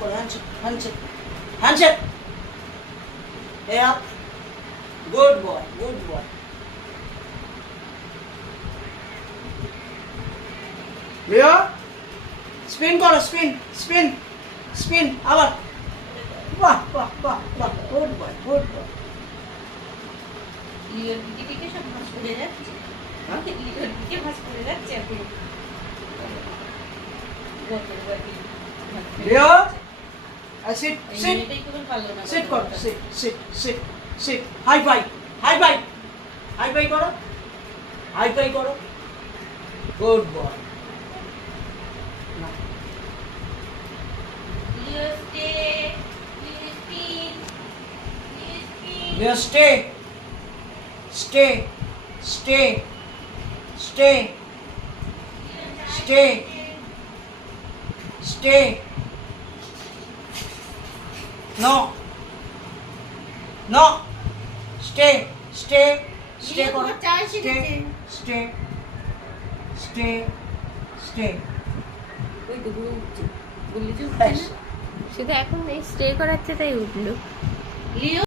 করো, handshake, handshake, handshake. Hey up. Good boy, good boy. Leo, spin করো, spin, spin, spin, আবার। বাহ বাহ বাহ বাহ, good boy, good boy. লিওর দিকে দিকে সব ভাঁজ করে যাচ্ছে। লিওর দিকে ভাঁজ করে যাচ্ছে এখন। Leo, sit, sit, এটাই কেবল পারলো না। sit করো, sit, sit, sit, sit. High five, high five, high five করো, high five করো. Good boy. লিও স্টে, লিও স্পিন, লিও spin. Leo, stay, stay, stay, stay, stay, stay. No, no, stay, stay, stay Leo, করো, তোমার চা এসে stay, গেছে। stay, stay, stay. ওই তো গুলো উঠছে। বললি যে উঠছে ব্যাস। না? শুধু এখন এই স্টে করাচ্ছে তাই উঠলো। লিও